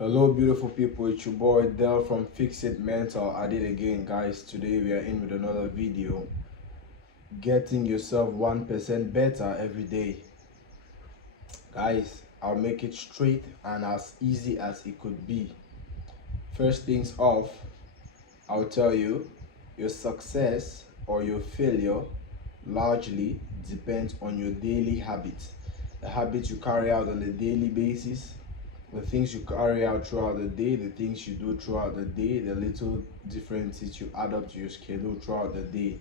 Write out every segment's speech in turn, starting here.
Hello beautiful people, it's your boy Del from Fix It Mental. I did again guys. Today we are in with another video. Getting yourself 1% better every day. Guys, I'll make it straight and as easy as it could be. First things off, I'll tell you, your success or your failure largely depends on your daily habits. The habits you carry out on a daily basis, the things you carry out throughout the day, the things you do throughout the day, the little differences you add up to your schedule throughout the day.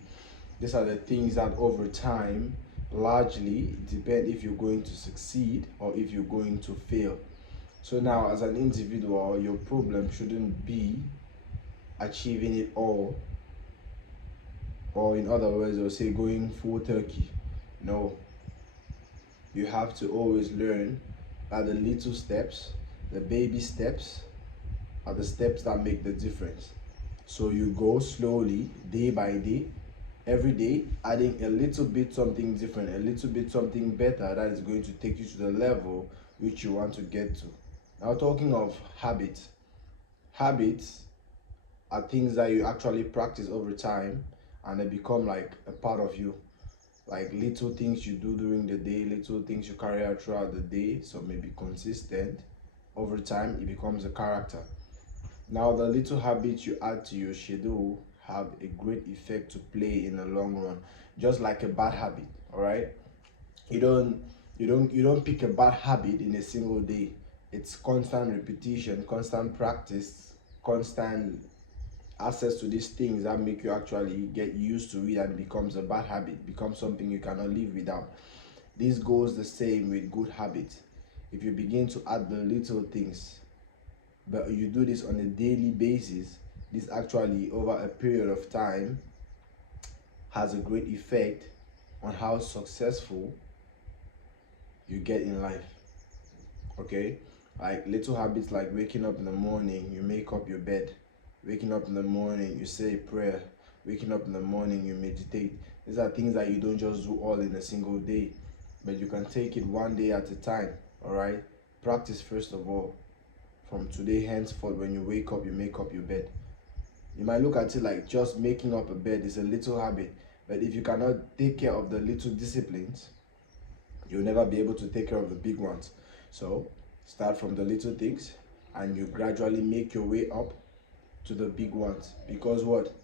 These are the things that over time largely depend if you're going to succeed or if you're going to fail. So now as an individual, your problem shouldn't be achieving it all, or in other words, they'll say going full turkey. No, you have to always learn that the little steps, the baby steps, are the steps that make the difference. So you go slowly, day by day, every day, adding a little bit something different, a little bit something better that is going to take you to the level which you want to get to. Now, talking of habits, habits are things that you actually practice over time and they become like a part of you. Like little things you do during the day, little things you carry out throughout the day, so maybe consistent. Over time, it becomes a character. Now, the little habits you add to your schedule have a great effect to play in the long run, just like a bad habit. All right, you don't pick a bad habit in a single day. It's constant repetition, constant practice, constant access to these things that make you actually get used to it, and it becomes a bad habit, becomes something you cannot live without. This goes the same with good habits. If you begin to add the little things, but you do this on a daily basis, this actually over a period of time has a great effect on how successful you get in life. Okay, like little habits like waking up in the morning, you make up your bed. Waking up in the morning, you say a prayer. Waking up in the morning, you meditate. These are things that you don't just do all in a single day, but you can take it one day at a time. All right, practice first of all. From today henceforth, when you wake up, you make up your bed. You might look at it like just making up a bed is a little habit, but if you cannot take care of the little disciplines, you'll never be able to take care of the big ones. So start from the little things and you gradually make your way up to the big ones, because what,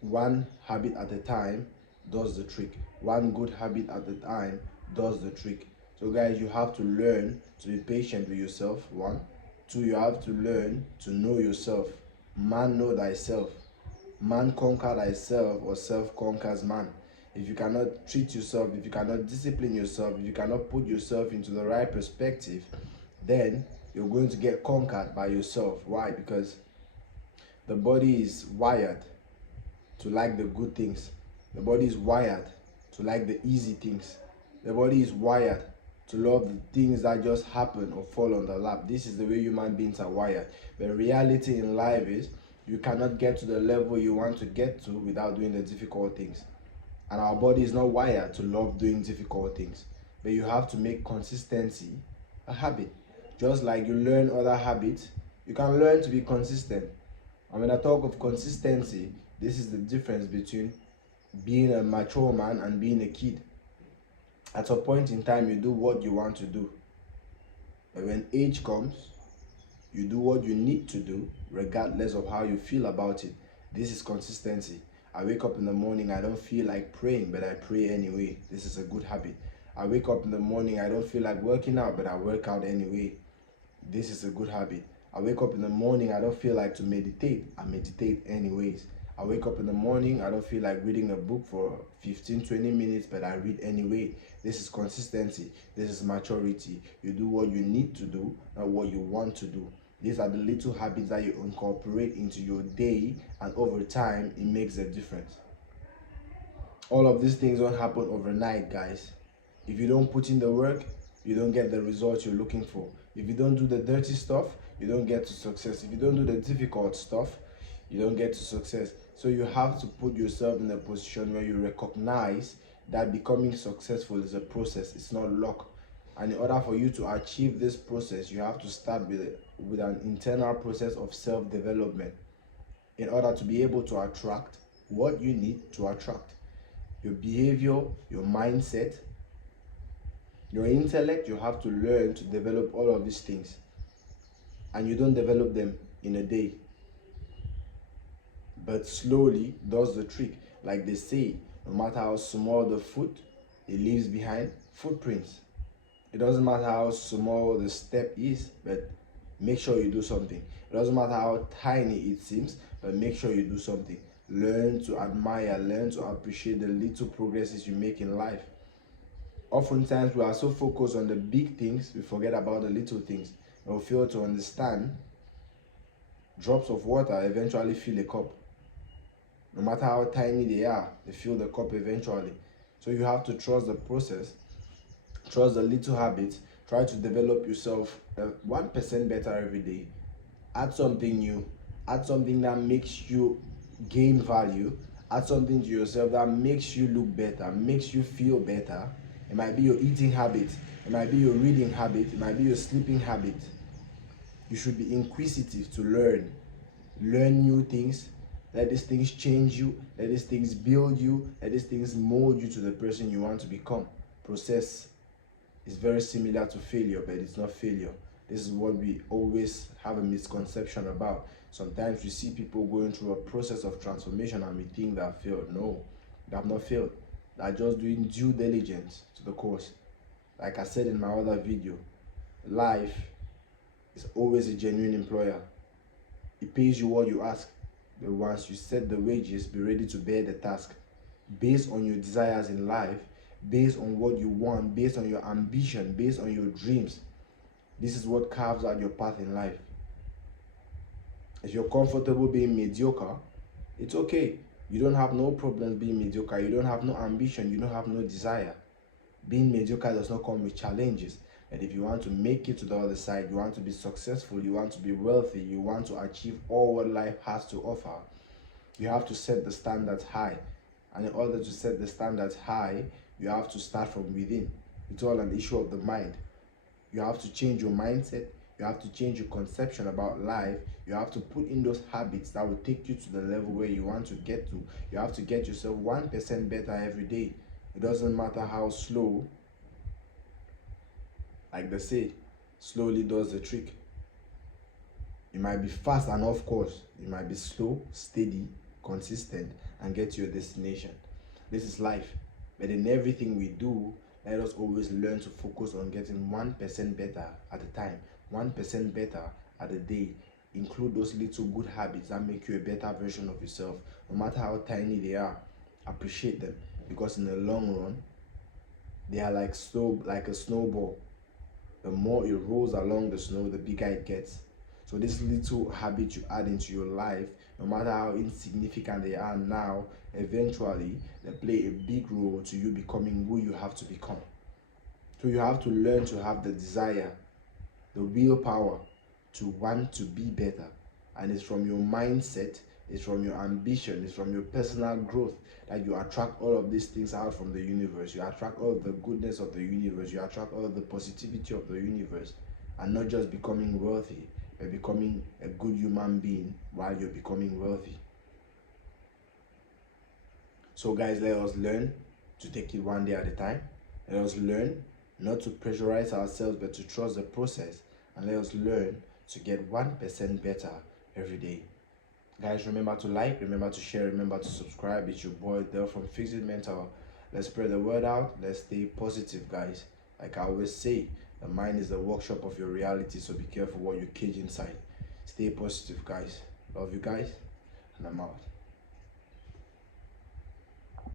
one habit at a time does the trick. One good habit at a time does the trick. So guys, you have to learn to be patient with yourself. One, two, you have to learn to know yourself. Man, know thyself. Man conquer thyself, or self conquers man. If you cannot treat yourself, if you cannot discipline yourself, if you cannot put yourself into the right perspective, then you're going to get conquered by yourself. Why? Because the body is wired to like the good things. The body is wired to like the easy things. The body is wired to love the things that just happen or fall on the lap. This is the way human beings are wired. The reality in life is you cannot get to the level you want to get to without doing the difficult things. And our body is not wired to love doing difficult things. But you have to make consistency a habit. Just like you learn other habits, you can learn to be consistent. And when I talk of consistency, this is the difference between being a mature man and being a kid. At a point in time, you do what you want to do. But when age comes, you do what you need to do, regardless of how you feel about it. This is consistency. I wake up in the morning, I don't feel like praying, but I pray anyway. This is a good habit. I wake up in the morning, I don't feel like working out, but I work out anyway. This is a good habit. I wake up in the morning, I don't feel like to meditate. I meditate anyways. I wake up in the morning, I don't feel like reading a book for 15-20 minutes, but I read anyway. This is consistency. This is maturity. You do what you need to do, not what you want to do. These are the little habits that you incorporate into your day, and over time, it makes a difference. All of these things don't happen overnight, guys. If you don't put in the work, you don't get the results you're looking for. If you don't do the dirty stuff, you don't get to success. If you don't do the difficult stuff, you don't get to success. So you have to put yourself in a position where you recognize that becoming successful is a process. It's not luck. And in order for you to achieve this process, you have to start with an internal process of self-development in order to be able to attract what you need to attract. Your behavior, your mindset, your intellect, you have to learn to develop all of these things. And you don't develop them in a day, but slowly does the trick. Like they say, no matter how small the foot, it leaves behind footprints. It doesn't matter how small the step is, but make sure you do something. It doesn't matter how tiny it seems, but make sure you do something. Learn to admire, learn to appreciate the little progresses you make in life. Oftentimes, we are so focused on the big things, we forget about the little things. And we fail to understand drops of water eventually fill a cup. No matter how tiny they are, they fill the cup eventually. So you have to trust the process, trust the little habits, try to develop yourself 1% better every day. Add something new, add something that makes you gain value, add something to yourself that makes you look better, makes you feel better. It might be your eating habit, it might be your reading habit, it might be your sleeping habit. You should be inquisitive to learn new things. Let these things change you, let these things build you, let these things mold you to the person you want to become. Process is very similar to failure, but it's not failure. This is what we always have a misconception about. Sometimes we see people going through a process of transformation and we think they have failed. No, they have not failed. They're just doing due diligence to the course. Like I said in my other video, life is always a genuine employer. It pays you what you ask, but once you set the wages, be ready to bear the task. Based on your desires in life, based on what you want, based on your ambition, based on your dreams. This is what carves out your path in life. If you're comfortable being mediocre, it's okay. You don't have no problems being mediocre. You don't have no ambition. You don't have no desire. Being mediocre does not come with challenges. And if you want to make it to the other side, you want to be successful, you want to be wealthy, you want to achieve all what life has to offer, you have to set the standards high. And in order to set the standards high, you have to start from within. It's all an issue of the mind. You have to change your mindset. You have to change your conception about life. You have to put in those habits that will take you to the level where you want to get to. You have to get yourself 1% better every day. It doesn't matter how slow. Like they say, slowly does the trick. It might be fast and off course. It might be slow, steady, consistent, and get to your destination. This is life. But in everything we do, let us always learn to focus on getting 1% better at a time, 1% better at a day. Include those little good habits that make you a better version of yourself, no matter how tiny they are. Appreciate them, because in the long run, they are like a snowball. The more it rolls along the snow, the bigger it gets. So these little habits you add into your life, no matter how insignificant they are now, eventually they play a big role to you becoming who you have to become. So you have to learn to have the desire, the willpower to want to be better. And it's from your mindset, it's from your ambition, it's from your personal growth that you attract all of these things out from the universe. You attract all of the goodness of the universe. You attract all of the positivity of the universe. And not just becoming wealthy, but becoming a good human being while you're becoming wealthy. So guys, let us learn to take it one day at a time. Let us learn not to pressurize ourselves, but to trust the process. And let us learn to get 1% better every day. Guys, remember to like, remember to share, remember to subscribe. It's your boy Del from Fix It Mental. Let's spread the word out. Let's stay positive, guys. Like I always say, the mind is the workshop of your reality, so be careful what you cage inside. Stay positive, guys. Love you guys, and I'm out.